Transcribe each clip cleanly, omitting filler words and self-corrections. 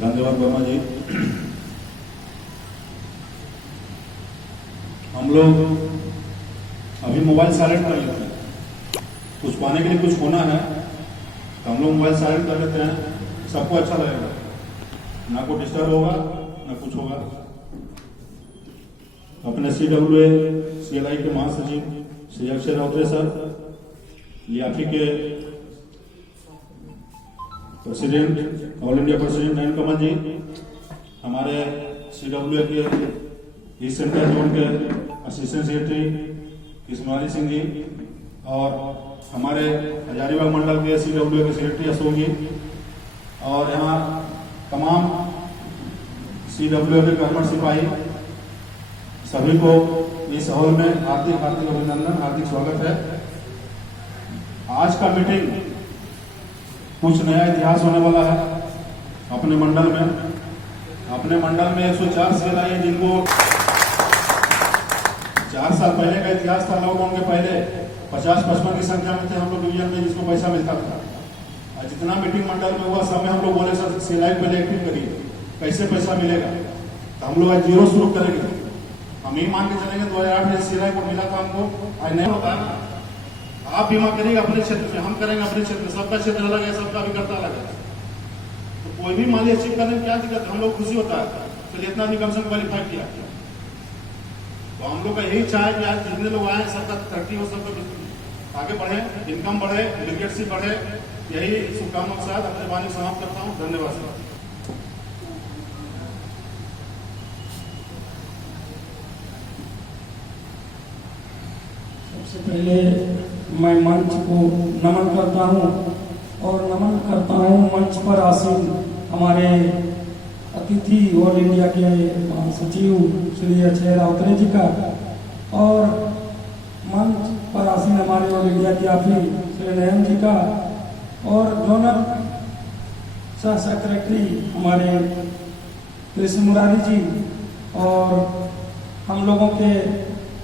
धन्यवाद वर्मा जी। हम लोग अभी मोबाइल साइलेंट कर लेते हैं, कुछ पाने के लिए कुछ होना है तो हम लोग मोबाइल साइलेंट कर लेते हैं, सबको अच्छा लगेगा, ना कोई डिस्टर्ब होगा ना कुछ होगा। अपने CWA-CLI के महासचिव श्री अक्षय राउतरे सर, लियाफी के प्रेसिडेंट ऑल इंडिया प्रेसिडेंट नयन कमल जी, हमारे CWA के ईस्ट सेंट्रल जोन के असिस्टेंट सेक्रेटरी कृष्णवाली सिंह जी और हमारे हजारीबाग मंडल के CWA के सेक्रेटरी अशोक जी और यहाँ तमाम CWA के कर्मठ सिपाही, सभी को इस हॉल में हार्दिक अभिनंदन, हार्दिक स्वागत है। आज का मीटिंग कुछ नया इतिहास होने वाला है अपने मंडल में। अपने मंडल में 104 CLI है जिनको 4 साल पहले का इतिहास था। लॉकडाउन के पहले 50-55 की संख्या में थे हम लोग डिवीजन में जिसको पैसा मिलता था। और जितना मीटिंग मंडल में हुआ सब में हम लोग बोले सर CLI पहले एक्टिव करिए, कैसे पैसा मिलेगा। तो हम लोग आज 0 शुरू करेंगे। हम ये मान के चलेंगे 2008 में CLI को मिला था हमको, आज नहीं होता है। आप बीमा करिएगा अपने क्षेत्र में, हम करेंगे अपने क्षेत्र में, सबका क्षेत्र अलग है, सबका अभिकर्ता अलग है। तो कोई भी माली अचीव करने में क्या दिक्कत, हम लोग खुशी होता है चलिए इतना भी कम से कम क्वालिफाई किया। तो हम लोग का यही इच्छा है कि आज जितने लोग आए सबका तरक्की हो, सबका आगे बढ़े, इनकम बढ़े, लिटरेसी बढ़े। यही शुभकामना के साथ अपनी वाणी समाप्त करता हूँ। धन्यवाद सर। सबसे पहले मैं मंच को नमन करता हूं और नमन करता हूं मंच पर आसीन हमारे अतिथि ऑल इंडिया के महासचिव श्री अक्षय राउतरे जी का और मंच पर आसीन हमारे ऑल इंडिया के आफी श्री नयन जी का और जोनल सह सेक्रेटरी हमारे कृष्ण मुरारी जी और हम लोगों के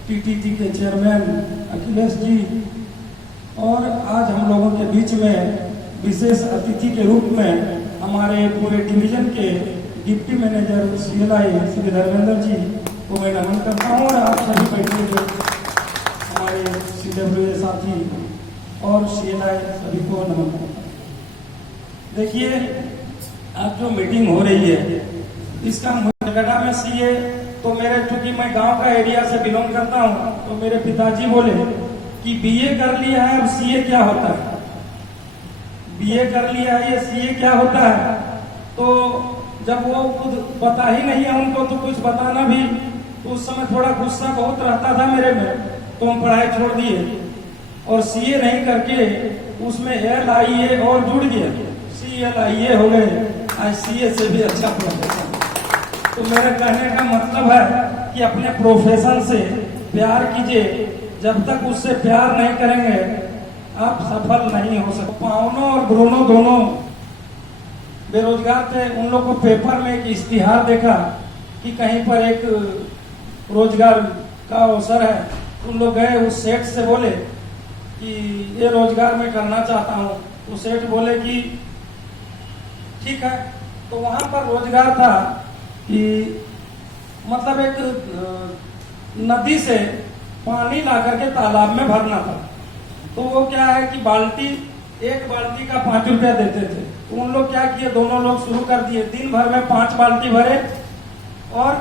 TTG के चेयरमैन अखिलेश जी और आज हम लोगों के बीच में विशेष अतिथि के रूप में हमारे पूरे डिवीजन के deputy manager CLI Shri Dharmendra ji को मैं नमन करता हूँ और आप सभी बैठे हुए हमारे CWA साथी और CLI सभी को नमन करता हूँ। देखिए आज जो मीटिंग हो रही है इसका गढ़ा में CA तो मेरे, चूंकि मैं गांव का एरिया से बिलोंग करता हूं, तो मेरे पिताजी बोले कि BA कर लिया है अब CA क्या होता है, BA कर लिया है ये CA क्या होता है। तो जब वो खुद पता ही नहीं है उनको तो कुछ बताना भी, तो उस समय थोड़ा गुस्सा बहुत रहता था मेरे में, तो हम पढ़ाई छोड़ दिए और CA नहीं करके उसमें LIA और जुड़ गया, CLIA हो गए। आज CA से भी अच्छा प्रोफेशन। तो मेरे कहने का मतलब है कि अपने प्रोफेशन से प्यार कीजिए, जब तक उससे प्यार नहीं करेंगे आप सफल नहीं हो सकते। पावनो और ब्रूनो दोनों बेरोजगार थे, उन लोग को पेपर में एक इश्तिहार देखा कि कहीं पर एक रोजगार का अवसर है। उन लोग गए, उस सेठ से बोले कि ये रोजगार मैं करना चाहता हूँ। तो सेठ बोले कि ठीक है। तो वहां पर रोजगार था कि मतलब एक नदी से पानी ला करके तालाब में भरना था। तो वो क्या है कि एक बाल्टी का 5 रुपया देते थे। तो उन लोग क्या किए, दोनों लोग शुरू कर दिए, दिन भर में 5 बाल्टी भरे और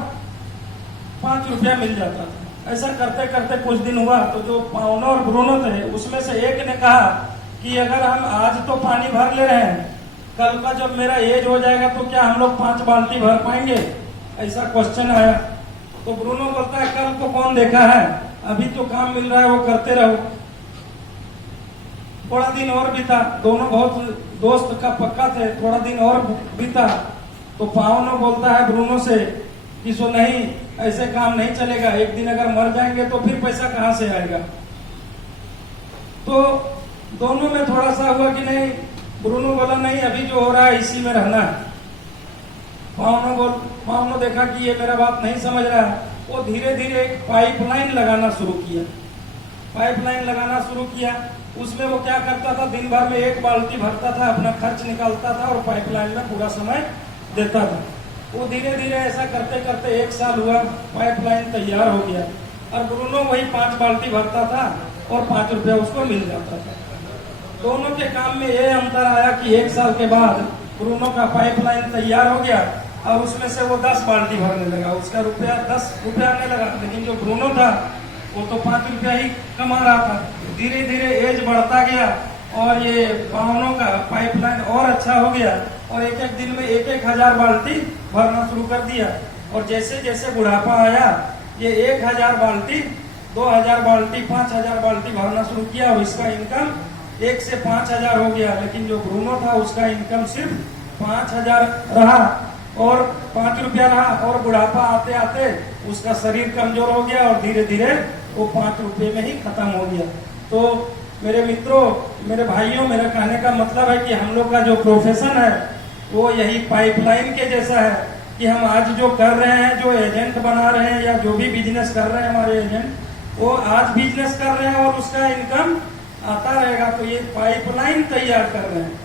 5 रुपया मिल जाता था। ऐसा करते करते कुछ दिन हुआ तो जो पावनो और ब्रूनो थे उसमें से एक ने कहा कि अगर हम आज तो पानी भर ले रहे हैं, कल का जब मेरा एज हो जाएगा तो क्या हम लोग 5 बाल्टी भर पाएंगे, ऐसा क्वेश्चन आया। तो ब्रूनो बोलता है कल को कौन देखा है, अभी तो काम मिल रहा है वो करते रहो। थोड़ा दिन और बीता, दोनों बहुत दोस्त का पक्का थे, थोड़ा दिन और बीता तो पावनो बोलता है ब्रूनो से कि सो नहीं, ऐसे काम नहीं चलेगा, एक दिन अगर मर जाएंगे तो फिर पैसा कहां से आएगा। तो दोनों में थोड़ा सा हुआ कि नहीं, ब्रूनो बोला नहीं अभी जो हो रहा है इसी में रहना है। पावनो देखा कि ये मेरा बात नहीं समझ रहा है, वो धीरे धीरे एक पाइपलाइन लगाना शुरू किया। उसमें वो क्या करता था, दिन भर में 1 बाल्टी भरता था, अपना खर्च निकालता था और पाइपलाइन में पूरा समय देता था। वो धीरे धीरे ऐसा करते करते 1 साल हुआ, पाइपलाइन तैयार हो गया और ब्रूनो वही 5 बाल्टी भरता था और 5 रुपया उसको मिल जाता था। दोनों के काम में ये अंतर आया कि 1 साल के बाद ब्रूनो का पाइपलाइन तैयार हो गया और उसमें से वो 10 बाल्टी भरने लगा, उसका 10 रुपया आने लगा। लेकिन जो ब्रूनो था वो तो 5 रुपया ही कमा रहा था। धीरे धीरे एज बढ़ता गया और ये वाहनों का पाइपलाइन और अच्छा हो गया और एक एक दिन में 1,000 बाल्टी भरना शुरू कर दिया। और जैसे जैसे बुढ़ापा आया ये 1,000 बाल्टी, 2,000 बाल्टी, 5,000 बाल्टी भरना शुरू किया और इसका इनकम 1 से 5,000 हो गया। लेकिन जो ब्रूनो था उसका इनकम सिर्फ 5,000 रहा और 5 रुपया रहा और बुढ़ापा आते आते उसका शरीर कमजोर हो गया और धीरे धीरे वो 5 रुपये में ही खत्म हो गया। तो मेरे मित्रों, मेरे भाइयों, मेरा कहने का मतलब है कि हम लोग का जो प्रोफेशन है वो यही पाइपलाइन के जैसा है कि हम आज जो कर रहे हैं, जो एजेंट बना रहे हैं या जो भी बिजनेस कर रहे हैं हमारे एजेंट, वो आज बिजनेस कर रहे हैं और उसका इनकम आता रहेगा। तो ये पाइपलाइन तैयार कर रहे हैं।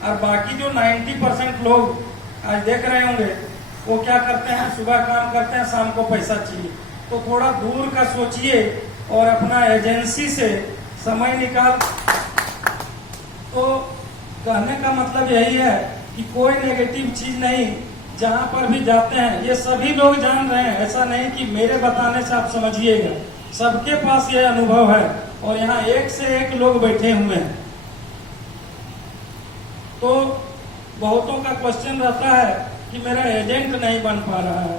और बाकी जो 90% लोग आज देख रहे होंगे वो क्या करते हैं, सुबह काम करते हैं, शाम को पैसा चाहिए। तो थोड़ा दूर का सोचिए और अपना एजेंसी से समय निकाल। तो कहने का मतलब यही है कि कोई नेगेटिव चीज नहीं, जहां पर भी जाते हैं ये सभी लोग जान रहे हैं। ऐसा नहीं कि मेरे बताने से आप समझिएगा, सबके पास ये अनुभव है और यहाँ एक से एक लोग बैठे हुए हैं। तो बहुतों का क्वेश्चन रहता है कि मेरा एजेंट नहीं बन पा रहा है।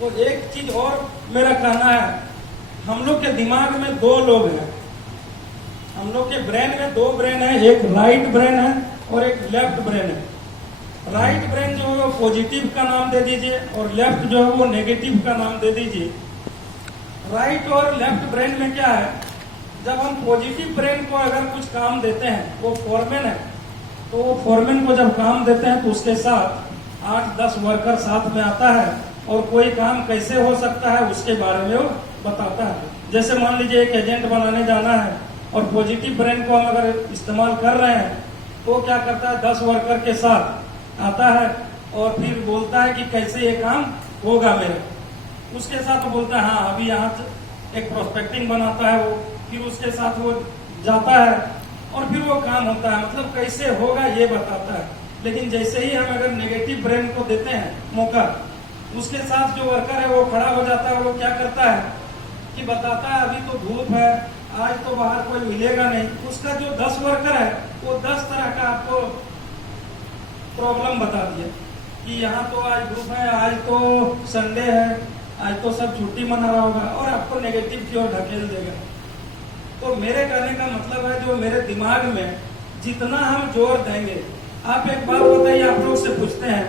तो एक चीज और मेरा कहना है, हम लोग के दिमाग में 2 लोग हैं, हम लोग के ब्रेन में 2 ब्रेन है, एक राइट ब्रेन है और एक लेफ्ट ब्रेन है। राइट ब्रेन जो है वो पॉजिटिव का नाम दे दीजिए और लेफ्ट जो है वो नेगेटिव का नाम दे दीजिए। राइट और लेफ्ट ब्रेन में क्या है, जब हम पॉजिटिव ब्रेन को अगर कुछ काम देते हैं, वो फोरमैन है, तो वो फोरमैन को जब काम देते हैं तो उसके साथ 8-10 वर्कर साथ में आता है और कोई काम कैसे हो सकता है उसके बारे में वो बताता है। जैसे मान लीजिए एक एजेंट बनाने जाना है और पॉजिटिव ब्रेन को हम अगर इस्तेमाल कर रहे हैं तो क्या करता है, 10 वर्कर के साथ आता है और फिर बोलता है कि कैसे ये काम होगा मेरे। उसके साथ बोलता है हाँ अभी यहाँ एक प्रोस्पेक्टिंग बनाता है वो, फिर उसके साथ वो जाता है और फिर वो काम होता है, मतलब कैसे होगा ये बताता है। लेकिन जैसे ही हम अगर नेगेटिव ब्रेन को देते हैं मौका, उसके साथ जो वर्कर है वो खड़ा हो जाता है, वो क्या करता है कि बताता है अभी तो धूप है, आज तो बाहर कोई मिलेगा नहीं। उसका जो 10 वर्कर है वो 10 तरह का आपको प्रॉब्लम बता दिया कि यहाँ तो आज धूप है, आज तो संडे है, आज तो सब छुट्टी मना रहा होगा और आपको नेगेटिव की ओर ढकेल देगा। तो मेरे कहने का मतलब है जो मेरे दिमाग में जितना हम जोर देंगे, आप एक बात बताइए, आप लोग से पूछते हैं,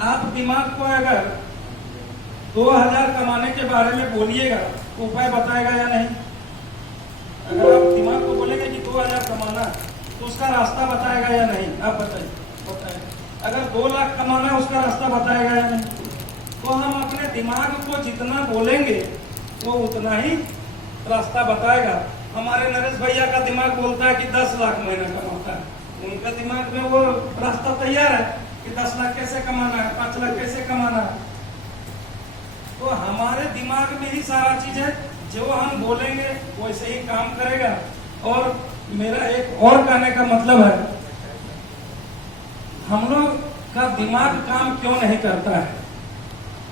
आप दिमाग को अगर 2000 कमाने के बारे में बोलिएगा तो उपाय बताएगा या नहीं? अगर आप दिमाग को बोलेंगे कि 2000 कमाना तो उसका रास्ता बताएगा या नहीं? आप बताइए। अगर 2 लाख कमाना है उसका रास्ता बताएगा या नहीं? तो हम अपने दिमाग को जितना बोलेंगे वो उतना ही रास्ता बताएगा। हमारे नरेश भैया का दिमाग बोलता है कि 10 लाख महीना कमाता है, उनका दिमाग में वो रास्ता तैयार है कि 10 लाख कैसे कमाना है, 5 लाख कैसे कमाना है। तो हमारे दिमाग में ही सारा चीज है, जो हम बोलेंगे वैसे ही काम करेगा। और मेरा एक और कहने का मतलब है, हम लोग का दिमाग काम क्यों नहीं करता है,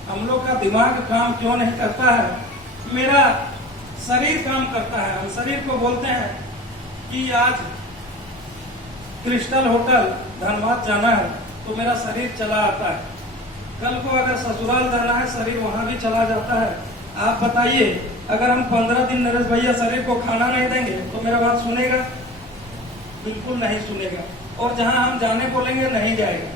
हम लोग का दिमाग काम क्यों नहीं करता है? मेरा शरीर काम करता है। हम शरीर को बोलते हैं कि आज क्रिस्टल होटल धनबाद जाना है तो मेरा शरीर चला आता है, कल को अगर ससुराल जाना है शरीर वहां भी चला जाता है। आप बताइए, अगर हम 15 दिन नरेश भैया शरीर को खाना नहीं देंगे तो मेरा बात सुनेगा? बिल्कुल नहीं सुनेगा। और जहां हम जाने बोलेंगे नहीं जाएगा।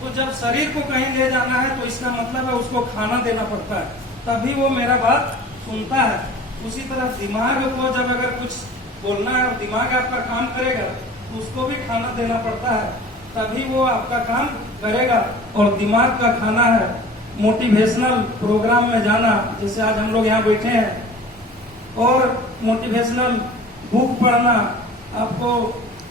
तो जब शरीर को कहीं ले जाना है तो इसका मतलब है उसको खाना देना पड़ता है, तभी वो मेरा बात सुनता है। उसी तरह दिमाग को जब अगर कुछ बोलना है और दिमाग आपका काम करेगा तो उसको भी खाना देना पड़ता है, तभी वो आपका काम करेगा। और दिमाग का खाना है मोटिवेशनल प्रोग्राम में जाना, जैसे आज हम लोग यहाँ बैठे हैं, और मोटिवेशनल बुक पढ़ना, आपको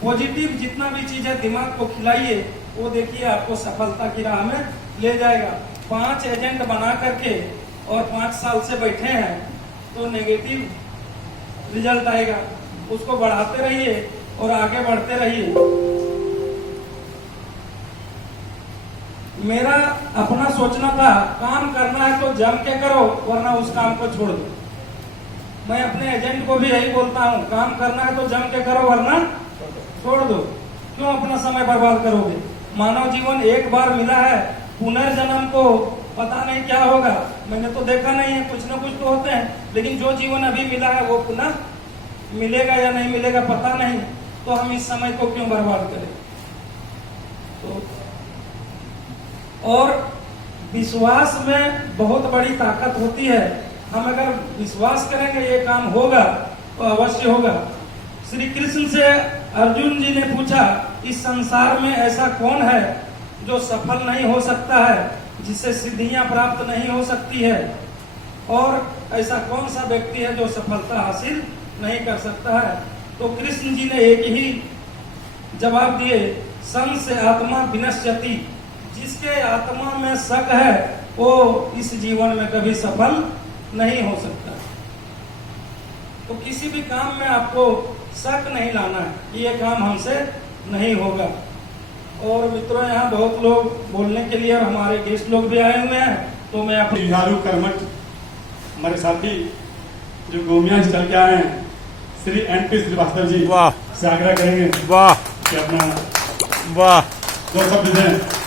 पॉजिटिव जितना भी चीज है दिमाग को खिलाइए, वो देखिए आपको सफलता की राह में ले जाएगा। 5 एजेंट बना करके और 5 साल से बैठे हैं तो नेगेटिव रिजल्ट आएगा। उसको बढ़ाते रहिए और आगे बढ़ते रहिए। मेरा अपना सोचना था, काम करना है तो जम के करो, वरना उस काम को छोड़ दो। मैं अपने एजेंट को भी यही बोलता हूँ, काम करना है तो जम के करो, वरना छोड़ दो। क्यों अपना समय बर्बाद करोगे? मानव जीवन एक बार मिला है, पुनर्जन्म को पता नहीं क्या होगा। मैंने तो देखा नहीं है, कुछ न कुछ तो होते हैं, लेकिन जो जीवन अभी मिला है वो पुनः मिलेगा या नहीं मिलेगा पता नहीं। तो हम इस समय को क्यों बर्बाद करें? तो और विश्वास में बहुत बड़ी ताकत होती है। हम अगर विश्वास करेंगे ये काम होगा तो अवश्य होगा। श्री कृष्ण से अर्जुन जी ने पूछा, इस संसार में ऐसा कौन है जो सफल नहीं हो सकता है, जिससे सिद्धियां प्राप्त नहीं हो सकती है, और ऐसा कौन सा व्यक्ति है जो सफलता हासिल नहीं कर सकता है? तो कृष्ण जी ने एक ही जवाब दिए, सन से आत्मा विनश्यति। जिसके आत्मा में शक है वो इस जीवन में कभी सफल नहीं हो सकता। तो किसी भी काम में आपको शक नहीं लाना है कि ये काम हमसे नहीं होगा। और मित्रों, यहाँ बहुत लोग बोलने के लिए और हमारे गेस्ट लोग भी आए हुए हैं, तो मैं अपने जुझारू कर्मठ हमारे साथी जो गोमिया से चल के आए हैं, श्री NP श्रीवास्तव जी, वाह, से आग्रह करेंगे वाह, कि अपना वाह, 2 शब्द दें।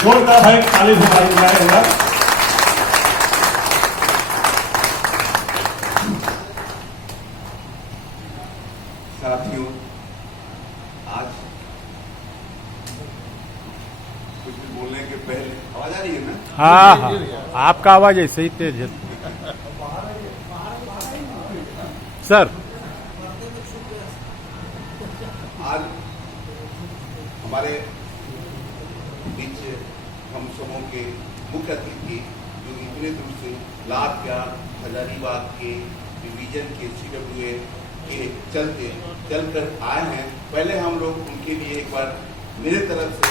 जोरदार भाई ताली से ताली बजाया होगा। साथियों, आज कुछ भी बोलने के पहले आवाज आ रही है ना? हाँ हाँ, आपका आवाज ऐसे ही तेज है सर। आज हमारे बीच हम सबों के मुख्य अतिथि जो इतने दूर से लाभप्यार हजारीबाग के डिवीजन के CWA के चलकर आए हैं, पहले हम लोग उनके लिए एक बार मेरे तरफ से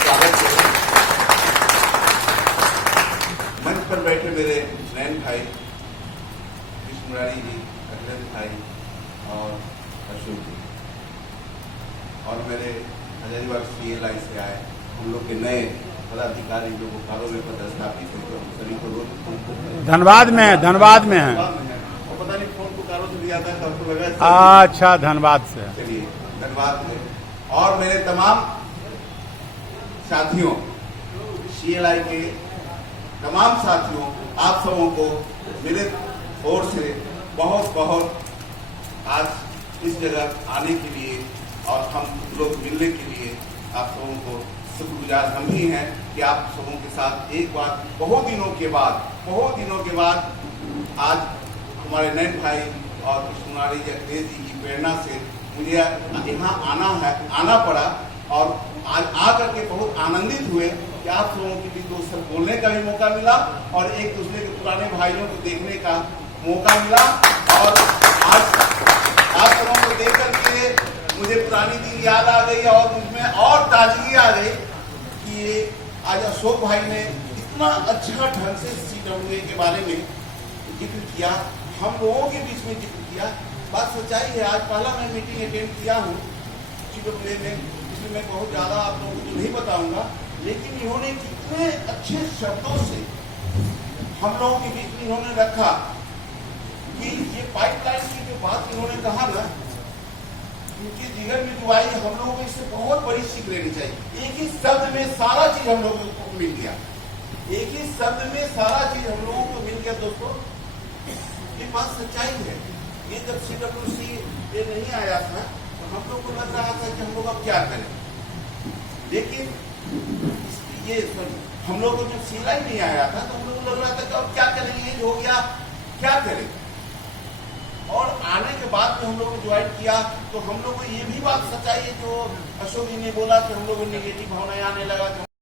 स्वागत करें। मंच पर बैठे मेरे नैन भाई कृष्ण मुरारी जी, अखिलेश भाई और अशोक जी, और मेरे हजारीबाग CLI से आए हम लोग के नए पदाधिकारी जो बोकारो में पदस्थापित हैं, तो हम सभी को रोज धनबाद में है, धनबाद में है। और पता नहीं फोन बोकारो से भी आता है तो आपको लगा अच्छा, धनबाद से। चलिए, धन्यवाद है। और मेरे तमाम साथियों, CLI के तमाम साथियों, आप सबों को मेरे ओर से बहुत बहुत आज इस जगह आने के लिए और हम लोग मिलने के लिए आप सबों को शुक्रगुजार हम भी हैं कि आप सबों के साथ एक बार बहुत दिनों के बाद आज हमारे नैन भाई और कृष्णमुरारी जी, अखिलेश जी की प्रेरणा से मुझे यहाँ आना पड़ा, और आज आकर के बहुत आनंदित हुए कि आप लोगों के बीच 2 शब्द बोलने का भी मौका मिला और एक दूसरे के पुराने भाइयों को देखने का मौका मिला। और आज आप लोगों को देख करके मुझे पुरानी दिन याद आ गई और मुझमें और ताजगी आ गई कि ये आज अशोक भाई ने इतना अच्छा ढंग से CWA के बारे में जिक्र किया, हम लोगों के बीच में जिक्र किया। बात सच्चाई है, आज पहला मैं मीटिंग अटेंड किया हूँ CWA में, इसलिए मैं बहुत ज़्यादा आप लोगों को नहीं बताऊंगा, लेकिन इन्होंने कितने अच्छे शब्दों से हम लोगों के बीच में इन्होंने रखा कि ये पाइपलाइन की जो बात इन्होंने कहा ना, उनके जीवन में जो आई, हम लोगों को इससे बहुत बड़ी सीख लेनी चाहिए। एक ही शब्द में सारा चीज हम लोगों को मिल गया, एक ही शब्द में सारा चीज हम लोगों को मिल गया। दोस्तों, ये बात सच्चाई है। ये जब CWC ये नहीं आया था तो हम लोग को लग रहा था कि हम लोग अब क्या करें, लेकिन ये हम लोग को जब CLI नहीं आया था तो हम लोग को लग रहा था कि अब क्या करेंगे, ये हो गया क्या करें। और आने के बाद में हम लोग ज्वाइन किया तो हम लोग को ये भी बात सच्चाई है जो अशोक जी ने बोला कि हम लोग को नेगेटिव भावनाएं आने लगा।